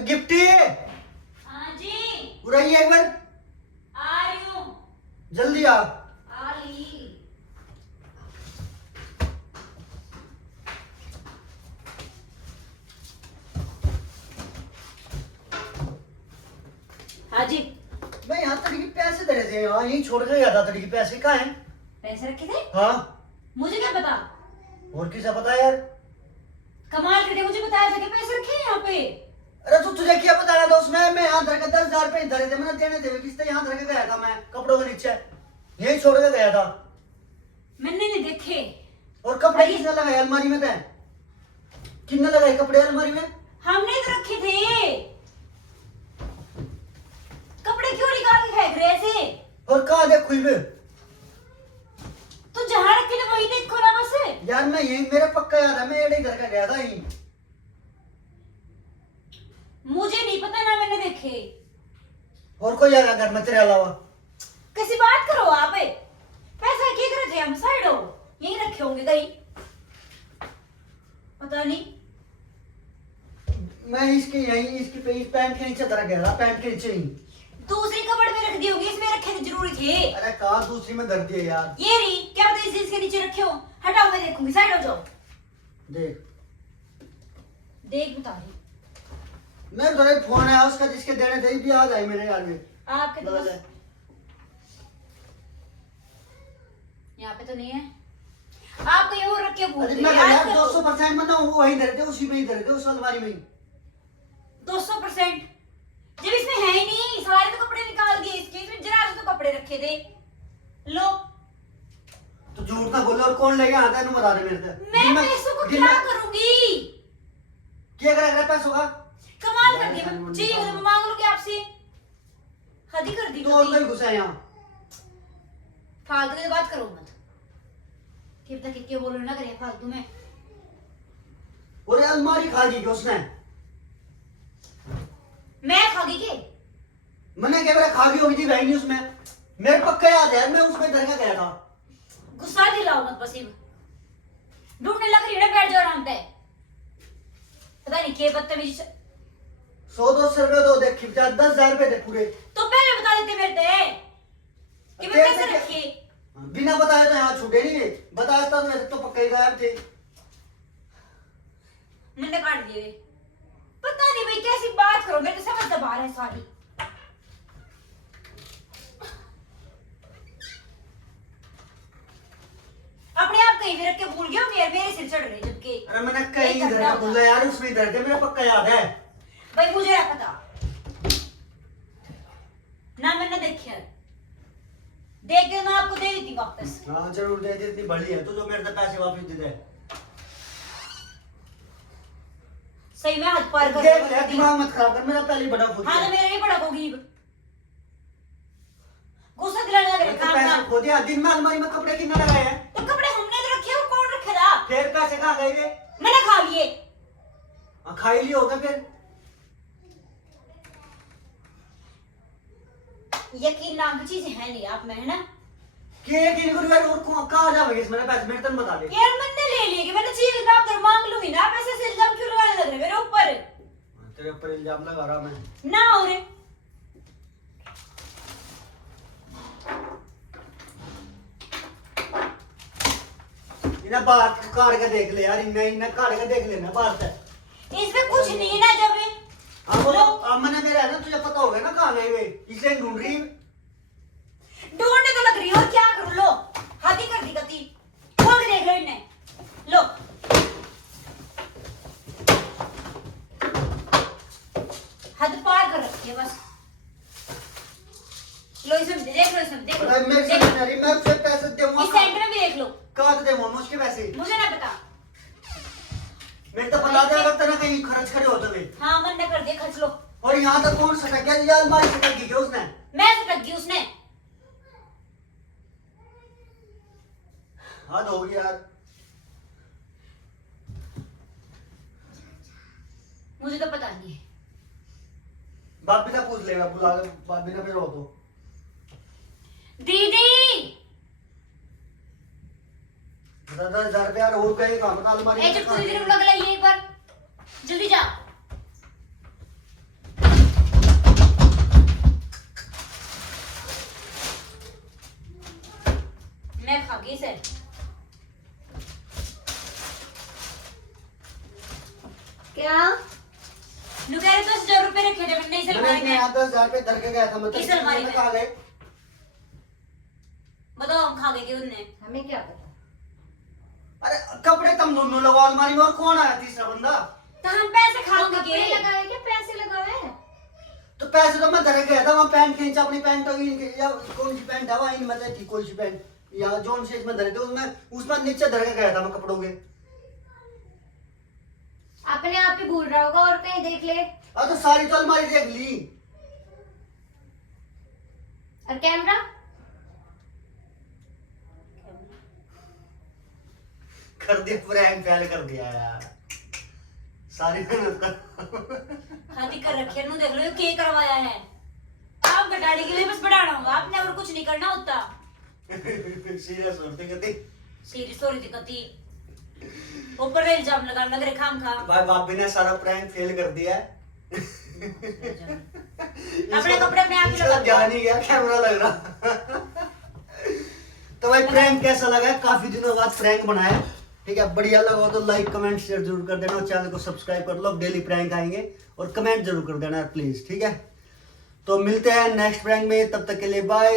गिफ्टी हाँ जी। उड़ाइए एक बार। आ रही हूँ। जल्दी आ। आ ली। हाँ जी। मैं यहाँ तड़की पैसे दे रहे थे, यहाँ यहीं छोड़ के गया था। तड़की पैसे कहाँ हैं? पैसे रखे थे? हाँ। मुझे क्या पता? और किसे पता यार? कमाल करके मुझे बताया था कि पैसे रखे हैं यहाँ पे। अरे तो तुझे क्या बताया था उसमें? मैं यहाँ धर के 10,000 रुपए धरे थे, मैंने देने थे किस्ते, यहाँ धर के गया था मैं कपड़ों के नीचे, यही छोड़ के गया था। मैंने नहीं देखे। और कपड़े किसने लगाए अलमारी में? थे किसने लगाए कपड़े अलमारी में? हमने तो रखे थे। कपड़े क्यों निकाल के फेंक रहे ऐसे? और कहाँ देखो भी तो जहाँ रखे थे वही देखो ना बस। यार, मैं यही मेरे पक्का याद है, मैं एड़े घर का गया था यहीं। मुझे नहीं पता ना, मैंने देखे। और कोई आएगा घर में तेरे अलावा? कैसी बात करो आप? पैसा क्या कर रहे थे हम? साइड हो, यहीं रखे होंगे कहीं, पता नहीं। मैं इसके यहीं इसकी पे इस पैंट के नीचे धर गया था, पैंट के नीचे ही। दूसरी कपड़ में रख दी होगी, इसमें रखे थे, जरूरी थे। अरे कहाँ दूसरी में धर दिए यार। ये रही, क्या पता इस के नीचे रखे हो। हटाओ, मैं देखूंगी, साइड हो जाओ। देख देख बता रही मेरे तो एक फोन है उसका, जिसके देने थे भी याद आई मेरे यार में। आपके लगा दोस्त जाए। यहाँ पे तो नहीं है। आप कहीं और रख के भूल अरे गए। मैं याद यार करो। 200% में ना वो वहीं धरे थे, उसी में ही धरे थे, उस अलमारी में ही। 200% जब इसमें है ही नहीं। सारे तो कपड़े निकाल दिए इसके, इसमें जरा से तो कपड़े रखे थे। लो, तो झूठ ना बोलो। और कौन लेके आता है ना बता दे मेरे से। मैं पैसों को क्या करूंगी? क्या करेगा पैसों का? कमाल कर दिया। चाहिए तो मैं मांग लूंगी आपसे। हद ही कर दी। तो और कोई घुसा है यहाँ? फालतू की बात करो मत। क्या बोलो ना करे फालतू में। और अलमारी खा गई क्या उसने? मैं खागी के? मैंने क्या मेरा खा गई होगी थी भाई नहीं उसमें। मेरे पक्का याद है, मैं उसमें धर के गया था। गुस्सा दिलाओ मत बस। ढूंढने लग रही है ना, बैठ जाओ आराम पे। पता नहीं क्या बदतमीजी। 100-200 रुपए तो देख 10,000 रुपए थे पूरे। तो पहले बता देते मेरे से कि मैं पैसे रखे। बिना बताए तो यहाँ छूटे नहीं। बताया था तो पक्का ही गायब थे। मैंने काट दिए। पता नहीं भाई कैसी बात करो, मेरे समझ दबा रहे सारी। अपने आप कहीं भी रख के भूल गए हो यार, मेरे सिर चढ़ रहे जबकि। अरे मैंने कहीं धर के भूला यार, उसमें धर के मेरा पक्का याद है भाई। मुझे क्या पता ना, मैंने देखे देख के मैं आपको दे देती वापस। हाँ जरूर दे दे, इतनी बड़ी है तो जो मेरे से पैसे वापस दे दे। सही में हाथ पार कर देख ले, दिमाग मत खराब कर, मेरा पहले बड़ा खुद हाँ तो मेरा नहीं पड़ा होगी। गुस्सा दिलाने लग रहे तो काम पैसे का। खो दिया। दिन में अलमारी में कपड़े कितने लगाए हैं? तो कपड़े हमने तो रखे, वो कौन रखे था? फिर पैसे कहाँ गए वे? मैंने खा लिए। खाई लिए होगा फिर। यकीन नाम की चीज है नहीं आप में, है ना? यकीन करो यार, और कहाँ जाओगे इसमें पैसे? मेरे तन बता दे यार मैंने ले लिए कि मैंने चीज ना आप मांग लूंगी ना, पैसे से इल्जाम क्यों लगाने लग रहे मेरे ऊपर? तेरे ऊपर इल्जाम लगा रहा मैं ना हो रे। इन्हें बाहर काट के देख ले यार, इन्हें काट के देख लेना बाहर से। इसमें कुछ नहीं ना जब अब मैंने मेरा है ना, तुझे पता होगा ना कहाँ गए वे, इसलिए ढूंढ रही। ढूंढने तो लग रही हो, क्या करूं? लो, हाथी कर दी गति। खोल के देख लो इन्हें। लो, हद पार कर रखी है बस। लो इसमें देख लो, इसमें देख लो। मैं उसे पैसे दूंगा। इस सेंटर में भी देख लो। कहाँ से दूंगा मैं उसके पैसे? मुझे ना पता। मेरे तो बता दिया करता ना कहीं खर्च करे होते हुए। हाँ मन कर दिया, खर्च लो। और यहाँ तक कौन सटक गया? ये अलमारी सटक गई क्या उसने? मैं सटक गई, उसने। हद होगी यार। मुझे तो पता नहीं है। बाप भी ना पूछ लेगा, बुला के बाप भी ना फिर हो तो। दीदी 10,000 रुपया और कहीं काम अलमारी ए चुटकुली दीदी को लग रही है एक बार। जल्दी जा। मैं खागी इसे। क्या नु कह रहे 10,000 रुपए रखे थे मैंने इस मैंने अलमारी अपने में। यहाँ 10,000 रुपए धर के गया था, मतलब किस अलमारी में? कहाँ गए? बताओ हम खा गए कि उनने। हमें क्या पता। अरे कपड़े तुम दोनों लगाओ अलमारी में, और कौन आया तीसरा बंदा? तो हम पैसे तो खाओगे कपड़े के? लगाए क्या, पैसे लगाए? तो पैसे तो मैं धर के गया था, वहाँ पैंट खींचा अपनी पैंट, या कौन सी पैंट है वहाँ, इन मतलब थी कोई सी पैंट, या जोन से इसमें धरे थे, उसमें नीचे धर के गया था मैं कपड़ों के। अपने आप ही भूल रहा होगा, और कहीं देख ले। तो सारी तो अलमारी देख ली। और कैमरा? कर दिया, प्रैंक फेल कर दिया यार, सारी मेहनत कर। हाथी कर रखे नु देख लो ये के करवाया है। आप घटाने के लिए बस बढ़ाना होगा आपने, और कुछ नहीं करना होता। सीरियस होती कहती सीरियस हो रही थी कती। ऊपर से इल्जाम लगाने लग रहे खाम खा। भाई भाभी ने सारा प्रैंक फेल कर दिया है। अपने कपड़े में आप ही इसका लगा दो। ध्यान ही गया, कैमरा लग रहा। तो भाई प्रैंक कैसा लगा? काफी दिनों बाद प्रैंक बनाया, ठीक है। बढ़िया लगा तो लाइक कमेंट शेयर जरूर कर देना, और चैनल को सब्सक्राइब कर लो, डेली प्रैंक आएंगे, और कमेंट जरूर कर देना प्लीज, ठीक है। तो मिलते हैं नेक्स्ट प्रैंक में, तब तक के लिए बाय।